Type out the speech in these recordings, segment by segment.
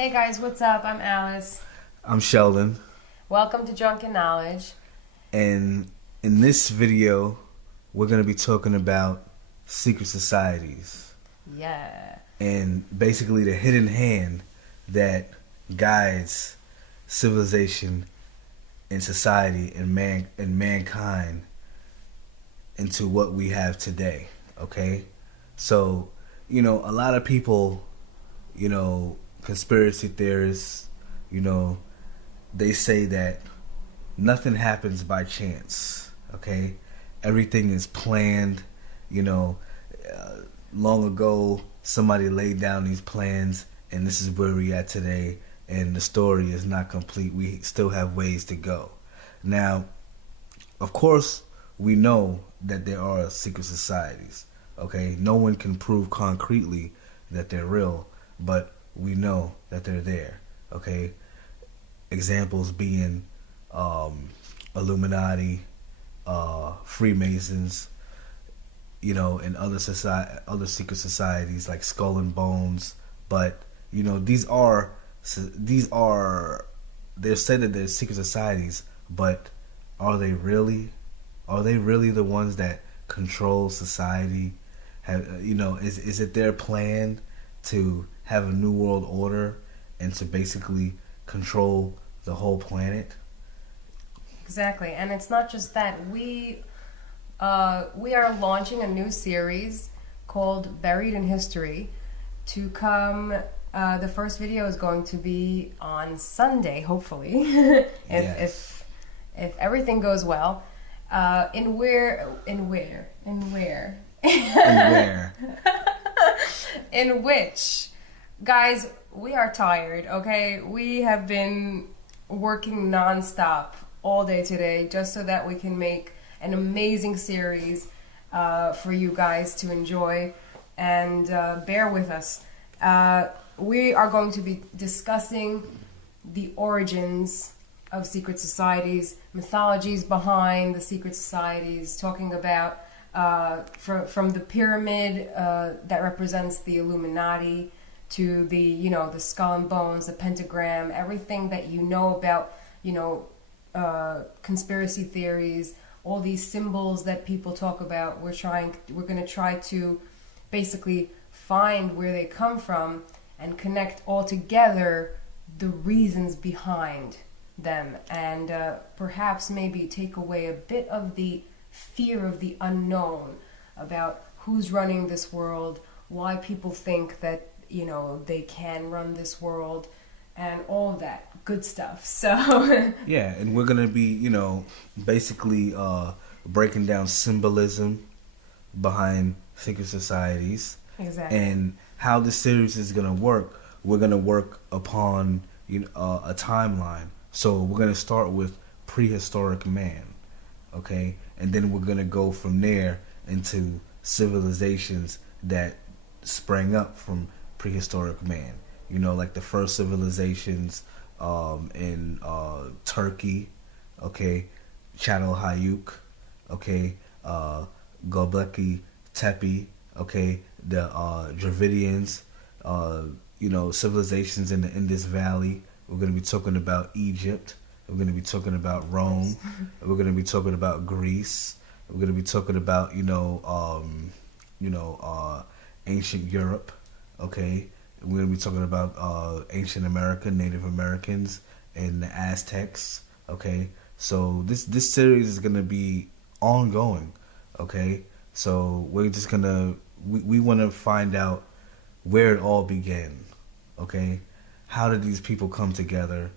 Hey guys, what's up? I'm Alice. I'm Sheldon, Welcome to Drunken Knowledge. and in this video, we're going to be talking about secret societies Yeah. and basically the hidden hand that guides civilization and society and mankind into what we have today. Okay, so a lot of people, conspiracy theorists, you know, they say that nothing happens by chance. Okay, everything is planned. You know, uh, long ago somebody laid down these plans, and this is where we at today. And the story is not complete. We still have ways to go. Now, of course, we know that there are secret societies. Okay, no one can prove concretely that they're real, but we know that they're there. Okay, examples being Illuminati, Freemasons, and other secret societies like Skull and Bones. But these are they're said that they're secret societies, but are they really? Are they really the ones that control society? Is it their plan to have a new world order and to basically control the whole planet? Exactly. And it's not just that. We are launching a new series called Buried in History to come. The first video is going to be on Sunday, hopefully, if Yes. if everything goes well. In where And where? in which, guys, we are tired. Okay, we have been working nonstop all day today just so that we can make an amazing series for you guys to enjoy, and bear with us. We are going to be discussing the origins of secret societies, mythologies behind the secret societies, talking about from the pyramid that represents the Illuminati to the skull and bones, the pentagram, everything that you know about, conspiracy theories, all these symbols that people talk about. We're going to try to basically find where they come from and connect all together the reasons behind them, and perhaps maybe take away a bit of the fear of the unknown about who's running this world, why people think that they can run this world, and all that good stuff. So Yeah, and we're gonna be, basically breaking down symbolism behind secret societies exactly. and how this series is gonna work. We're gonna work upon a timeline. So we're gonna start with prehistoric man, okay, and then we're gonna go from there into civilizations that sprang up from prehistoric man. Like the first civilizations in Turkey, okay, Çatalhöyük, okay, Göbekli Tepe, okay, the Dravidians, civilizations in the Indus Valley. We're going to be talking about Egypt. We're going to be talking about Rome. We're going to be talking about Greece. We're going to be talking about ancient Europe. Okay, we're going to be talking about ancient America, Native Americans, and the Aztecs. Okay, so this series is going to be ongoing. Okay, so we're just gonna we want to find out where it all began. Okay, how did these people come together,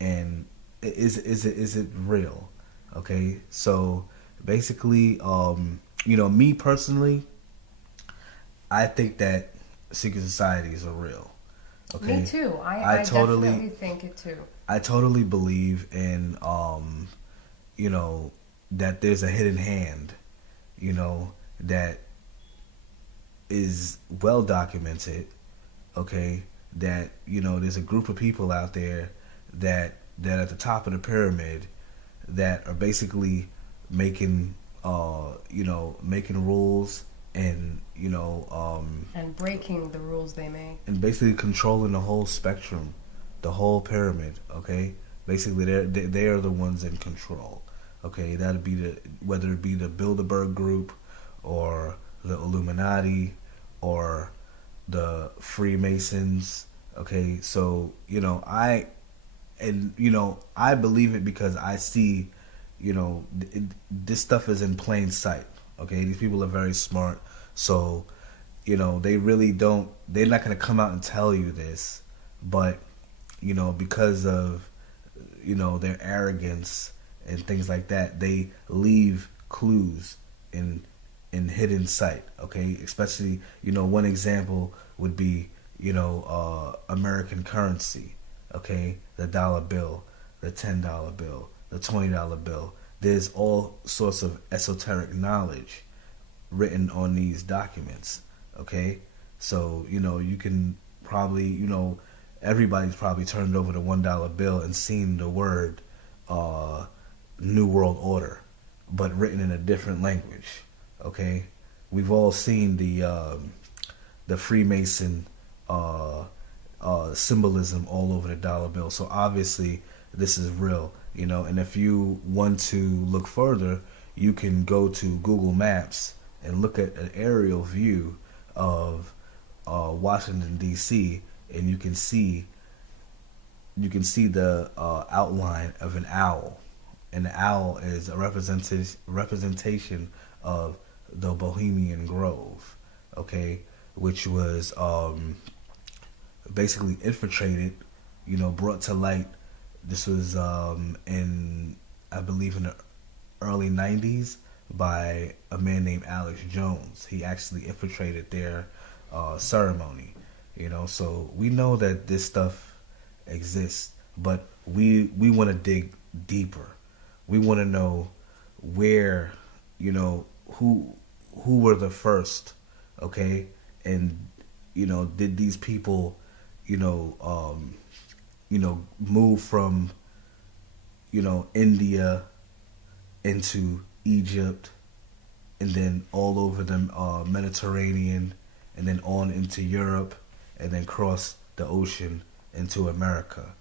and is it real? Okay, so basically, me personally, I think that secret societies are real. Okay, Me too. I I totally definitely think it too. I totally believe in that there's a hidden hand, that is well documented. Okay, that there's a group of people out there that at the top of the pyramid that are basically making making rules and And breaking the rules they make. and basically controlling the whole spectrum the whole pyramid. Okay, basically they are the ones in control. Okay, that'd be whether it be the Bilderberg group, or the Illuminati, or the Freemasons. Okay, so I believe it because I see, this stuff is in plain sight. Okay, these people are very smart, so they really don't. They're not going to come out and tell you this, but because of their arrogance and things like that, they leave clues in hidden sight. Okay, especially one example would be American currency. Okay, the dollar bill, the $10 bill, the $20 bill. There's all sorts of esoteric knowledge written on these documents. Okay, so you can probably everybody's probably turned over the $1 bill and seen the word New World Order, but written in a different language. Okay, we've all seen the Freemason symbolism all over the dollar bill. So obviously this is real, and if you want to look further, you can go to Google Maps and look at an aerial view of Washington D.C., and you can see the outline of an owl, and the owl is a representation of the Bohemian Grove, okay, which was basically infiltrated, brought to light. This was I believe in the early 90s by a man named Alex Jones. He actually infiltrated their ceremony, so we know that this stuff exists, but we want to dig deeper. We want to know where, who were the first, okay, and did these people move from India into Egypt, and then all over the Mediterranean, and then on into Europe, and then cross the ocean into America,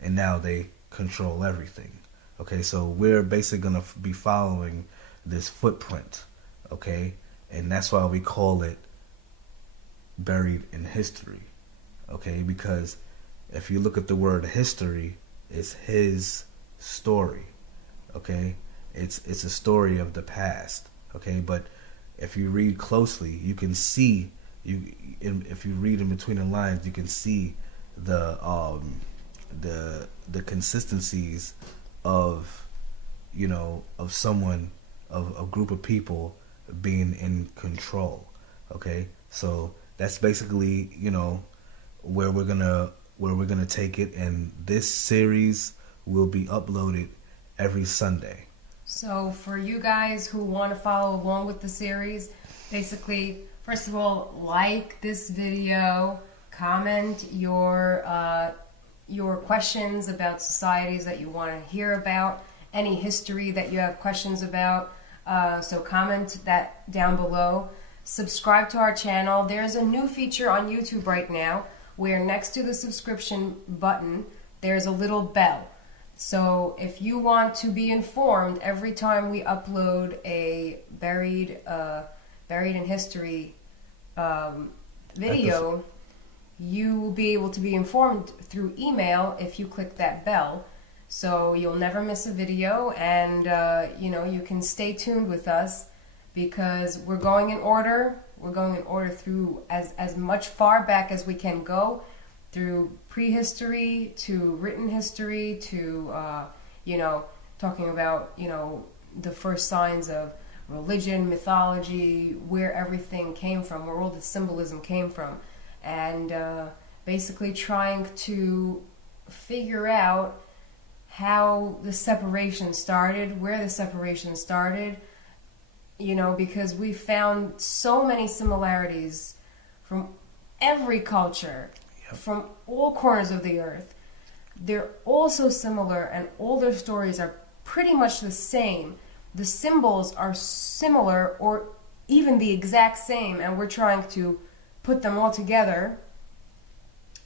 and now they control everything. Okay, so we're basically going to be following this footprint, okay, and that's why we call it buried in history, okay, because if you look at the word history, it's his story, okay, it's a story of the past, okay, but if you read closely, you can see, if you read in between the lines, you can see the consistencies of someone, of a group of people being in control. Okay, so that's basically where we're gonna take it, and this series will be uploaded every Sunday. So for you guys who want to follow along with the series, basically, first of all, like this video, comment your questions about societies that you want to hear about, any history that you have questions about. So comment that down below. Subscribe to our channel. There's a new feature on YouTube right now where next to the subscription button, there's a little bell. So if you want to be informed every time we upload a buried in history video, you will be able to be informed through email if you click that bell. So you'll never miss a video, and you can stay tuned with us, because we're going in order. We're going in order through as much far back as we can go, through prehistory to written history to talking about the first signs of religion, mythology, where everything came from, where all the symbolism came from, and basically trying to figure out how the separation started, where the separation started, because we found so many similarities from every culture, from all corners of the earth. They're all so similar, and all their stories are pretty much the same. The symbols are similar, or even the exact same, and we're trying to put them all together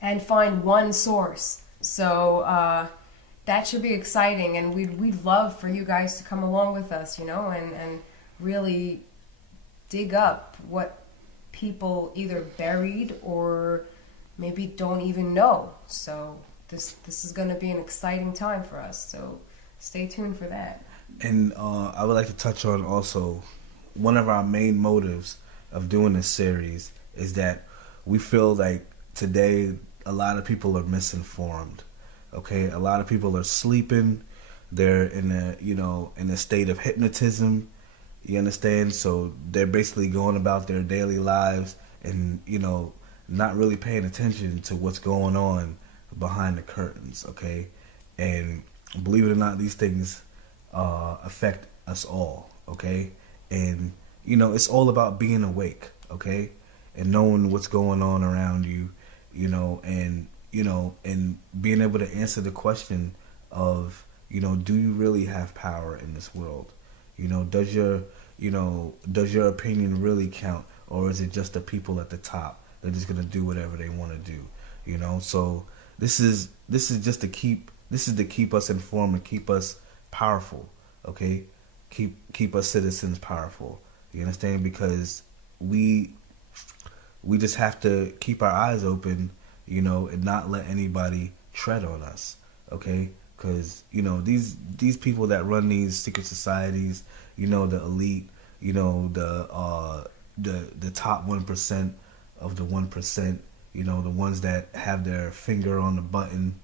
and find one source So that should be exciting, and we'd love for you guys to come along with us, and really dig up what people either buried or maybe don't even know. So this is going to be an exciting time for us. So stay tuned for that. And I would like to touch on also one of our main motives of doing this series is that we feel like today a lot of people are misinformed. Okay, a lot of people are sleeping. They're in a state of hypnotism. You understand? So they're basically going about their daily lives and not really paying attention to what's going on behind the curtains. Okay, and believe it or not, these things affect us all. Okay, and it's all about being awake. Okay, and knowing what's going on around you. And being able to answer the question of, do you really have power in this world? Does your opinion really count, or is it just the people at the top that are just gonna do whatever they want to do? So this is just to keep us informed and keep us powerful. Okay, keep us citizens powerful. You understand? Because we just have to keep our eyes open, and not let anybody tread on us, okay? Because these people that run these secret societies, the elite, the top 1% of the 1%, the ones that have their finger on the button,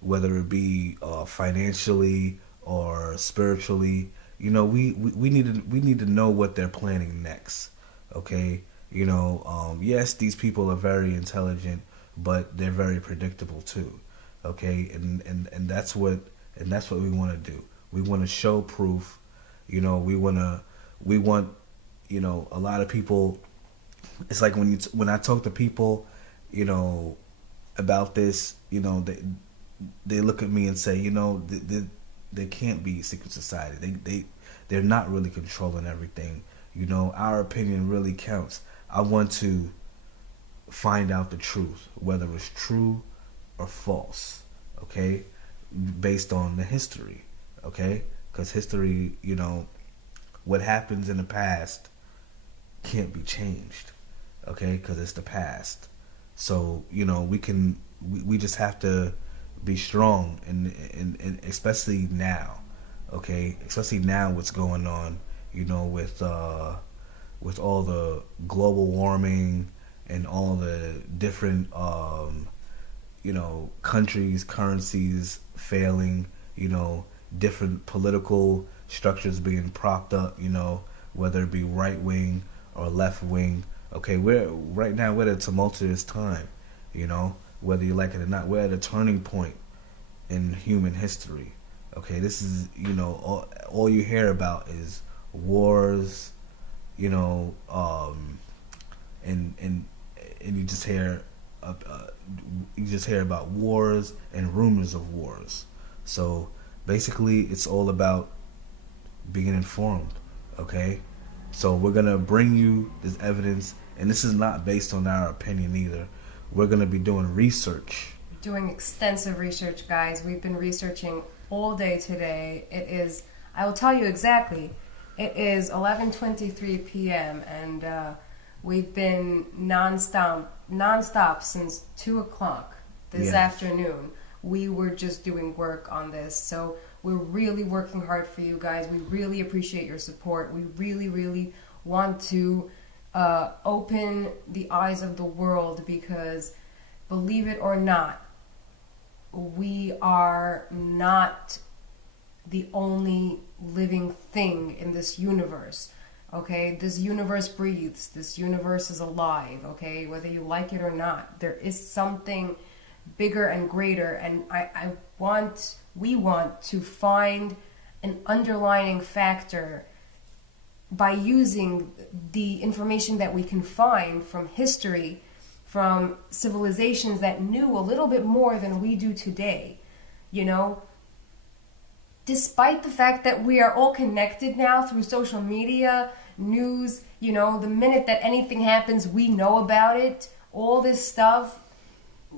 whether it be financially or spiritually, we need to know what they're planning next, okay? Yes, these people are very intelligent, but they're very predictable too. Okay, and that's what we want to do. We want to show proof. We want a lot of people. It's like when I talk to people, about this, they look at me and say, they can't be secret society. They're not really controlling everything. Our opinion really counts. I want to find out the truth, whether it's true or false, okay, based on the history, okay, because history, what happens in the past can't be changed, okay, because it's the past. So, we just have to be strong, and especially now, okay, especially now what's going on, with all the global warming and all the different, countries, currencies failing, different political structures being propped up, whether it be right wing or left wing. Okay, right now we're at a tumultuous time, whether you like it or not. We're at a turning point in human history. Okay, this is, all you hear about is wars, and you just hear about wars and rumors of wars. So basically, it's all about being informed. Okay, so we're gonna bring you this evidence, and this is not based on our opinion either. We're gonna be doing research. Doing extensive research, guys. We've been researching all day today. I will tell you exactly. It is 11:23 p.m. and we've been nonstop since 2 o'clock this afternoon. We were just doing work on this, so we're really working hard for you guys. We really appreciate your support. We really, really want to open the eyes of the world, because believe it or not, we are not the only living thing in this universe. Okay, this universe breathes. This universe is alive. Okay, whether you like it or not, there is something bigger and greater. And we want to find an underlying factor by using the information that we can find from history, from civilizations that knew a little bit more than we do today. Despite the fact that we are all connected now through social media, news, the minute that anything happens, we know about it, all this stuff,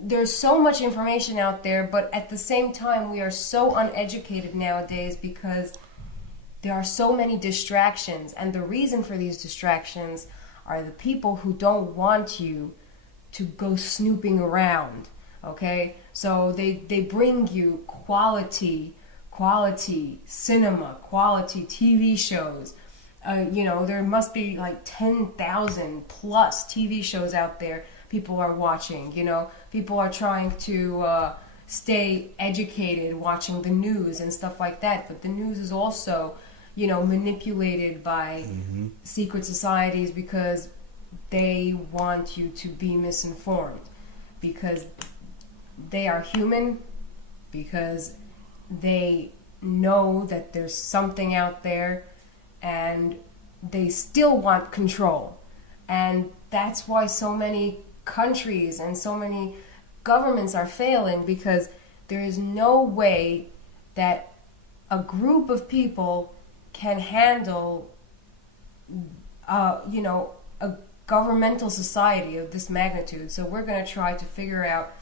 there's so much information out there, but at the same time, we are so uneducated nowadays because there are so many distractions. And the reason for these distractions are the people who don't want you to go snooping around, okay? So they bring you quality cinema, quality TV shows. There must be like 10,000 plus TV shows out there people are watching. People are trying to stay educated, watching the news and stuff like that. But the news is also, manipulated by secret societies because they want you to be misinformed, because they are human, because they know that there's something out there and they still want control. And that's why so many countries and so many governments are failing, because there is no way that a group of people can handle a governmental society of this magnitude. So we're going to try to figure out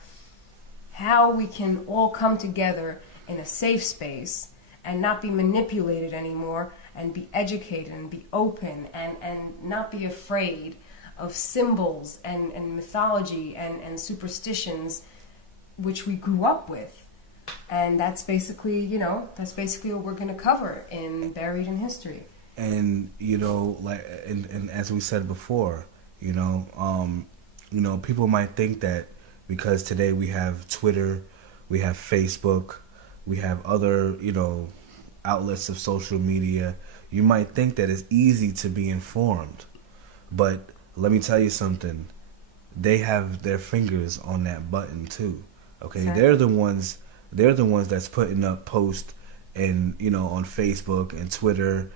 how we can all come together in a safe space and not be manipulated anymore, and be educated and be open, and not be afraid of symbols and mythology and superstitions which we grew up with. And that's basically what we're going to cover in Buried in History. And and as we said before, people might think that because today we have Twitter, we have Facebook, we have other, outlets of social media, you might think that it's easy to be informed. But let me tell you something. They have their fingers on that button too. Okay? Exactly. They're the ones that's putting up posts and, on Facebook and Twitter,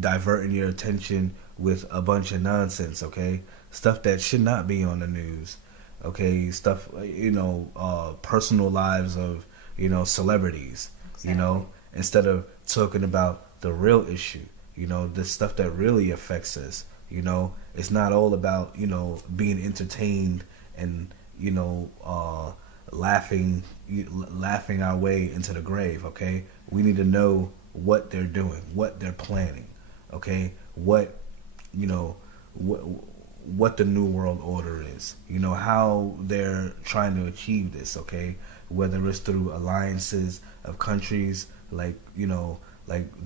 diverting your attention with a bunch of nonsense, okay? Stuff that should not be on the news. Okay? Stuff, personal lives of, celebrities, Exactly. Instead of talking about the real issue, the stuff that really affects us. It's not all about, being entertained and, laughing our way into the grave, okay? We need to know what they're doing, what they're planning, okay? What the New World Order is, how they're trying to achieve this, okay? Whether it's through alliances of countries like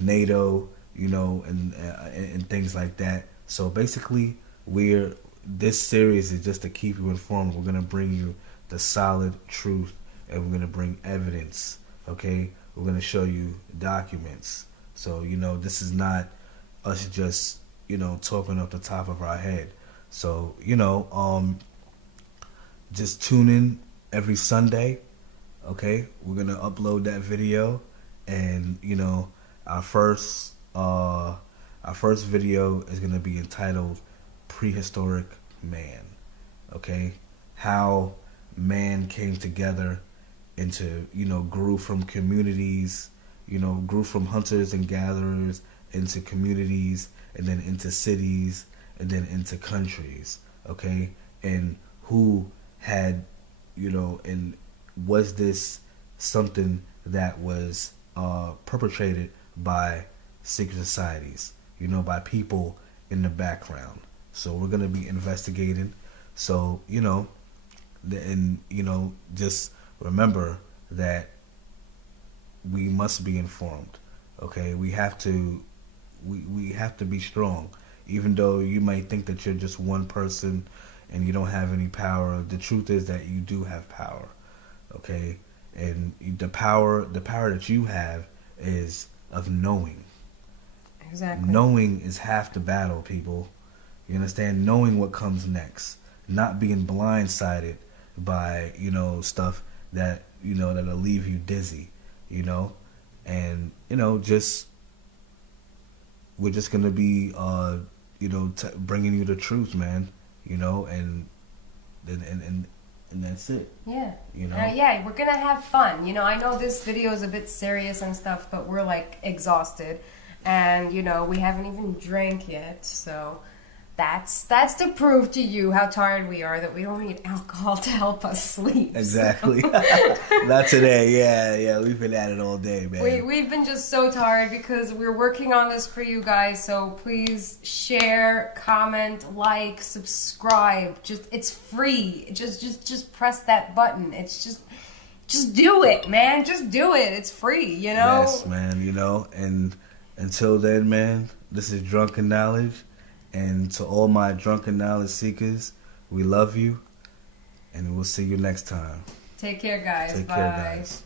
NATO, and things like that. So basically, this series is just to keep you informed. We're gonna bring you the solid truth, and we're gonna bring evidence. Okay, we're gonna show you documents. So this is not us just talking off the top of our head. So just tune in every Sunday. Okay, we're gonna upload that video, and our first video is gonna be entitled "Prehistoric Man." Okay, how man came together into grew from communities, grew from hunters and gatherers into communities, and then into cities, and then into countries. Okay, and who had and was this something that was perpetrated by secret societies, by people in the background? So we're going to be investigating. So, just remember that we must be informed. Okay, we have to be strong. Even though you might think that you're just one person and you don't have any power, the truth is that you do have power. Okay, and the power that you have is of knowing. Exactly. Knowing is half the battle, people. You understand? Knowing what comes next, not being blindsided by stuff that that'll leave you dizzy, and just we're just gonna be bringing you the truth, man, and that's it. Yeah. Yeah, we're gonna have fun. I know this video is a bit serious and stuff, but we're like exhausted, and we haven't even drank yet, so That's to prove to you how tired we are that we don't need alcohol to help us sleep. Exactly. Not today. Yeah. We've been at it all day, man. We've been just so tired because we're working on this for you guys. So please share, comment, like, subscribe. It's free. Just press that button. It's just do it, man. Just do it. It's free, you know? Yes, man, and until then, man, this is Drunken Knowledge, and to all my Drunken Knowledge seekers, we love you, and we'll see you next time. Take care, guys. Take Bye. care, guys.